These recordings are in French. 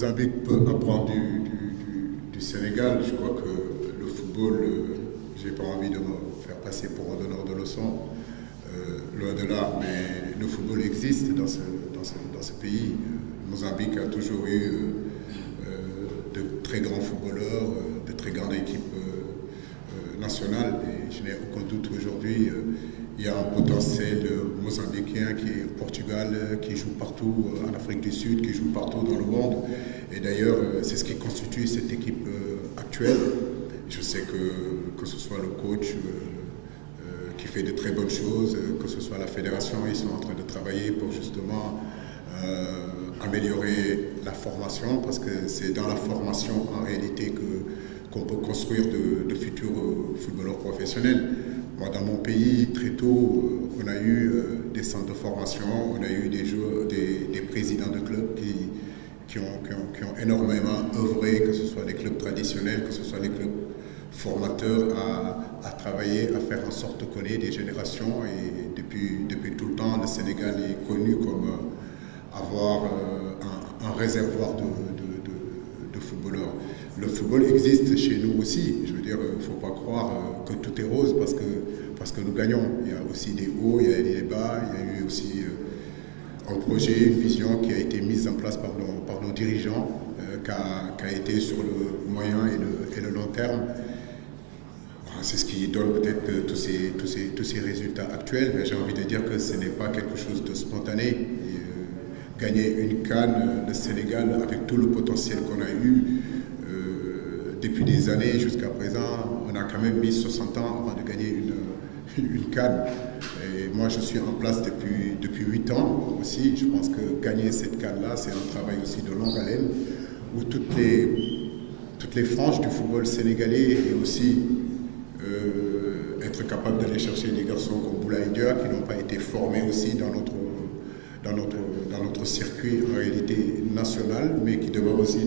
Mozambique peut apprendre du Sénégal. Je crois que le football, je n'ai pas envie de me faire passer pour un donneur de leçons, loin de là, mais le football existe dans ce pays. Mozambique a toujours eu de très grands footballeurs, de très grandes équipes nationales, et je n'ai aucun doute aujourd'hui. Il y a un potentiel mozambicain qui est au Portugal, qui joue partout en Afrique du Sud, qui joue partout dans le monde. Et d'ailleurs, c'est ce qui constitue cette équipe actuelle. Je sais que ce soit le coach qui fait de très bonnes choses, que ce soit la fédération, ils sont en train de travailler pour justement améliorer la formation, parce que c'est dans la formation en réalité qu'on peut construire de futurs footballeurs professionnels. Moi, dans mon pays, très tôt, on a eu des centres de formation, on a eu des présidents de clubs qui ont énormément œuvré, que ce soit les clubs traditionnels, que ce soit les clubs formateurs, à travailler, à faire en sorte qu'on ait des générations. Et depuis tout le temps, le Sénégal est connu comme avoir un réservoir de footballeurs. Le football existe chez nous aussi. Je veux dire, il ne faut pas croire que tout est rose parce que nous gagnons. Il y a aussi des hauts, il y a des bas, il y a eu aussi un projet, une vision qui a été mise en place par nos dirigeants, qui a été sur le moyen et le long terme. C'est ce qui donne peut-être tous ces résultats actuels, mais j'ai envie de dire que ce n'est pas quelque chose de spontané. Et, gagner une CAN, le Sénégal, avec tout le potentiel qu'on a eu, depuis des années jusqu'à présent, on a quand même mis 60 ans avant de gagner une CAN. Et moi, je suis en place depuis 8 ans aussi. Je pense que gagner cette CAN-là, c'est un travail aussi de longue haleine, où toutes les franges du football sénégalais et aussi être capable d'aller chercher des garçons comme Boulaye Dia, qui n'ont pas été formés aussi dans notre circuit en réalité national, mais qui demeurent aussi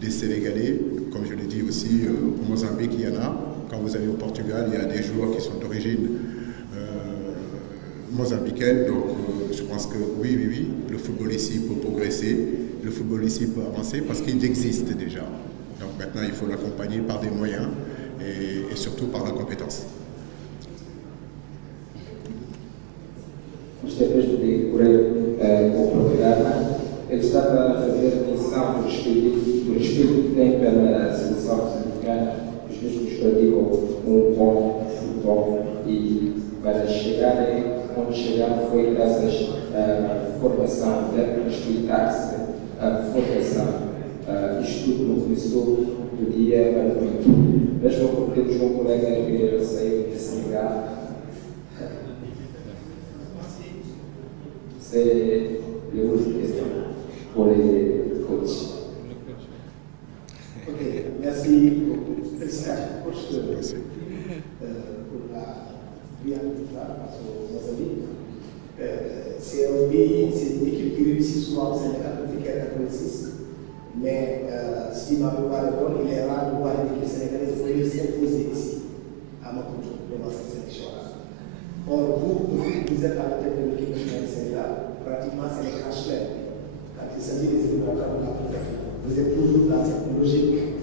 des Sénégalais. Comme je l'ai dit aussi, au Mozambique, il y en a. Quand vous allez au Portugal, il y a des joueurs qui sont d'origine mozambicaine. Donc, je pense que oui, le football ici peut progresser, le football ici peut avancer parce qu'il existe déjà. Donc maintenant, il faut l'accompagner par des moyens et surtout par la compétence. Depois de com o programa, ele estava a fazer a menção do respeito que tem pela seleção moçambicana, os mesmos praticam um bom futebol e para chegarem onde chegaram foi graças à formação, deve respeitar-se a formação. Isto tudo não começou do dia para a noite. Mas temos um colega que eu sei que se ligar. C'est l'autre question pour les coachs. Ok, merci beaucoup. Merci pour la brillante face au Mozambique. C'est un pays, c'est une équipe qui réussit souvent au Sénégal depuis 1986. Mais si ma mémoire est bonne, il est rare de voir une équipe sénégalaise s'imposer ici, à Maputo, devant cette sélection-là. Or, vous êtes à la tête de l'équipe nationale du Sénégal, pratiquement c'est les cash quand il s'agit des éliminatoires de l'Afrique. Vous êtes toujours dans cette logique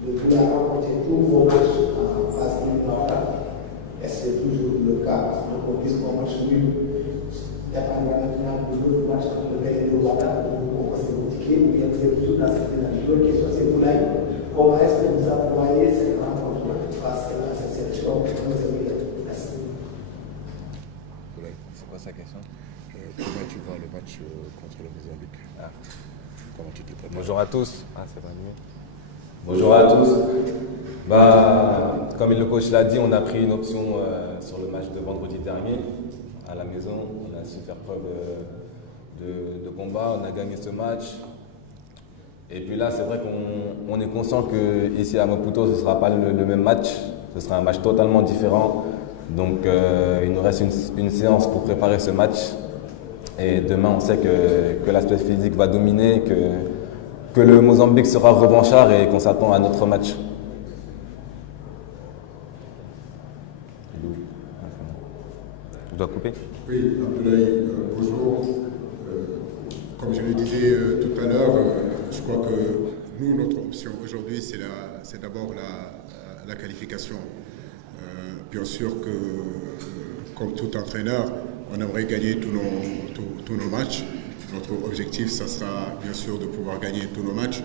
de vouloir remporter tous vos matchs en phase éliminatoire. Est-ce que c'est toujours le cas? Donc, on puisse qu'on match nul, dépendant maintenant de l'autre match entre le Bénin et le Rwanda, pour vous compenser vos tickets, ou bien vous êtes toujours dans cette dynamique. L'autre question, c'est vous là, comment est-ce que vous employez cette rencontre face à cette sélection mozambicaine? Merci. C'est quoi sa question? Comment tu vois le match contre le Mozambique? Comment tu te prépares? Bonjour à tous. C'est pas mieux. Bonjour à tous. Comme le coach l'a dit, on a pris une option sur le match de vendredi dernier à la maison. On a su faire preuve de combat. On a gagné ce match. Et puis là, c'est vrai qu'on est conscient qu'ici à Maputo, ce ne sera pas le même match. Ce sera un match totalement différent. Donc il nous reste une séance pour préparer ce match. Et demain, on sait que l'aspect physique va dominer, que le Mozambique sera revanchard et qu'on s'attend à notre match. Je dois couper? Oui, Abdoulaye, bonjour. Comme je le disais tout à l'heure, Je crois que nous, notre option aujourd'hui, c'est d'abord la qualification. Bien sûr que, comme tout entraîneur, on aimerait gagner tous nos matchs. Notre objectif, ça sera bien sûr de pouvoir gagner tous nos matchs.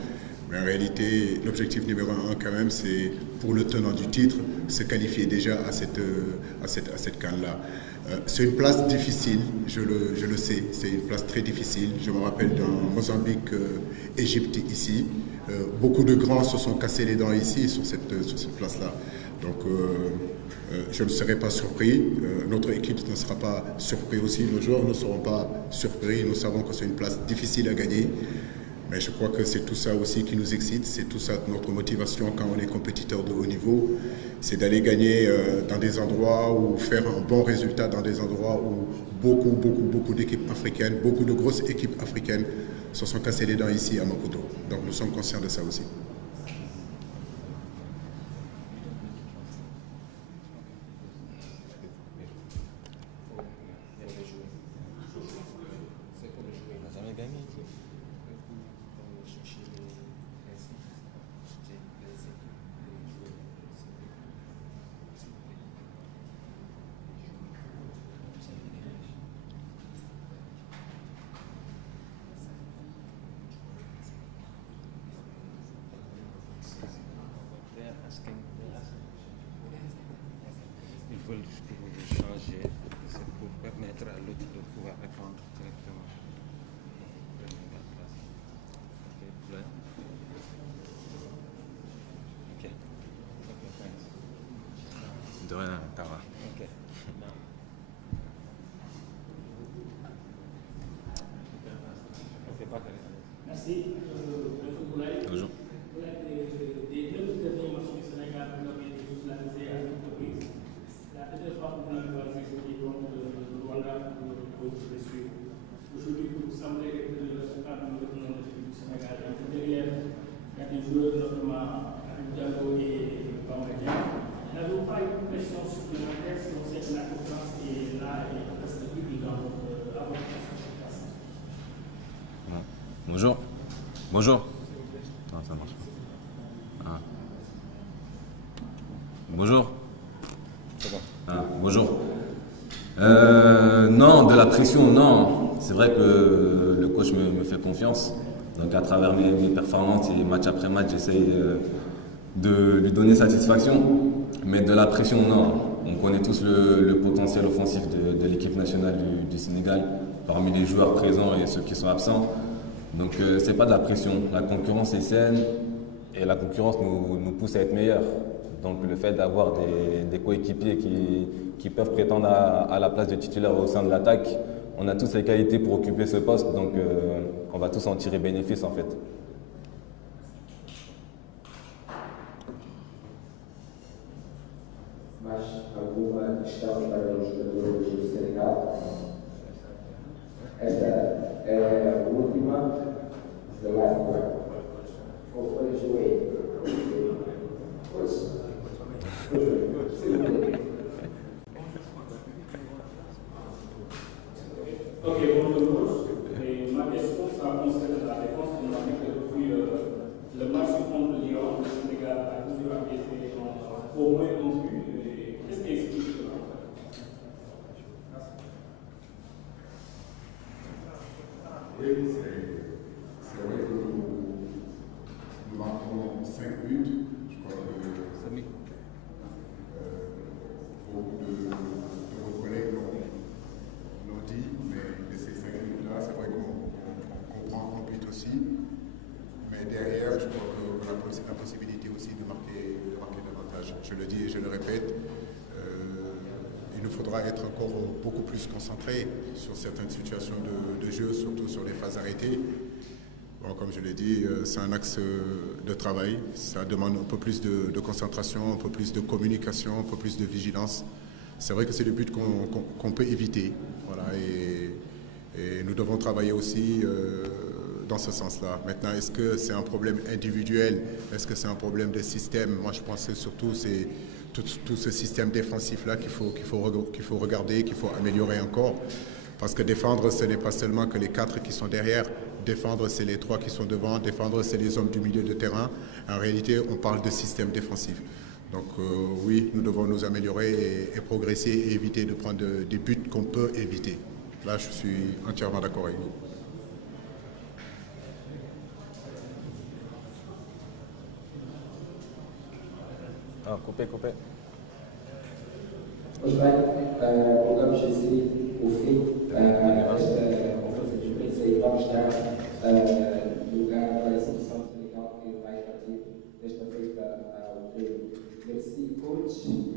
Mais en réalité, l'objectif numéro 1 quand même, c'est pour le tenant du titre, se qualifier déjà à cette CAN-là. C'est une place difficile, je le sais, c'est une place très difficile. Je me rappelle dans Mozambique, Égypte ici. Beaucoup de grands se sont cassés les dents ici sur cette place-là. Donc je ne serai pas surpris, notre équipe ne sera pas surpris aussi, nos joueurs ne seront pas surpris. Nous savons que c'est une place difficile à gagner. Mais je crois que c'est tout ça aussi qui nous excite, c'est tout ça notre motivation quand on est compétiteur de haut niveau, c'est d'aller gagner dans des endroits ou faire un bon résultat dans des endroits où beaucoup d'équipes africaines, beaucoup de grosses équipes africaines se sont cassées les dents ici à Maputo. Donc nous sommes conscients de ça aussi. Ils veulent changer, c'est pour permettre à l'autre de pouvoir répondre directement. De rien, Tara. Okay. Merci. Bonjour. Des 9 derniers matchs du Sénégal, vous avez titularisé à toute reprise. La dernière fois que vous n'avez pas joué, c'était contre le Rwanda pour cause de blessure. Aujourd'hui, vous semblez être le responsable de l'équipe du Sénégal. Donc derrière, il y a des joueurs, notamment Habib Diallo et Bambadien. N'avez-vous pas une pression supplémentaire si on sait que la concurrence est là et reste évidente à votre place? Bonjour. Bonjour. Non, ça marche pas. Ah. Bonjour. Ah, bonjour. Non, de la pression, non. C'est vrai que le coach me fait confiance. Donc à travers mes performances et match après match, j'essaye de lui donner satisfaction. Mais de la pression, non. On connaît tous le potentiel offensif de l'équipe nationale du Sénégal, parmi les joueurs présents et ceux qui sont absents. Donc c'est pas de la pression. La concurrence est saine et la concurrence nous pousse à être meilleurs. Donc le fait d'avoir des coéquipiers qui peuvent prétendre à la place de titulaire au sein de l'attaque, on a tous les qualités pour occuper ce poste, donc on va tous en tirer bénéfice en fait. Mas alguma questão para os jogadores do Senegal? Esta é a última, the last one. Foi joelho. Ok, bonjour. Ma question sera concernant la réponse qu'on a fait depuis le match contre Lyon. Le Sénégal a toujours appliqué au moins un but. Qu'est-ce qui explique cela? Oui, c'est vrai que nous marquons 5 buts. Je crois que beaucoup de vos collègues l'ont dit, mais ces 5 buts-là, c'est vrai qu'on prend un but aussi. Mais derrière, je crois qu'on a la possibilité aussi de marquer davantage. Je le dis et je le répète. Il nous faudra être encore beaucoup plus concentré sur certaines situations de jeu, surtout sur les phases arrêtées. Bon, comme je l'ai dit, c'est un axe de travail. Ça demande un peu plus de concentration, un peu plus de communication, un peu plus de vigilance. C'est vrai que c'est le but qu'on peut éviter. Voilà, et nous devons travailler aussi dans ce sens-là. Maintenant, est-ce que c'est un problème individuel? Est-ce que c'est un problème de système? Moi, je pense que surtout, c'est tout ce système défensif-là qu'il faut regarder, qu'il faut améliorer encore. Parce que défendre, ce n'est pas seulement que les 4 qui sont derrière. Défendre, c'est les 3 qui sont devant. Défendre, c'est les hommes du milieu de terrain. En réalité, on parle de système défensif. Donc oui, nous devons nous améliorer et progresser et éviter de prendre des buts qu'on peut éviter. Là, je suis entièrement d'accord avec vous. Ah, coupé. Pois bem, voltamos assim o fim desta conferência de imprensa e vamos dar lugar para a seleção de Senegal que vai partir desta feita ao Merci, coach.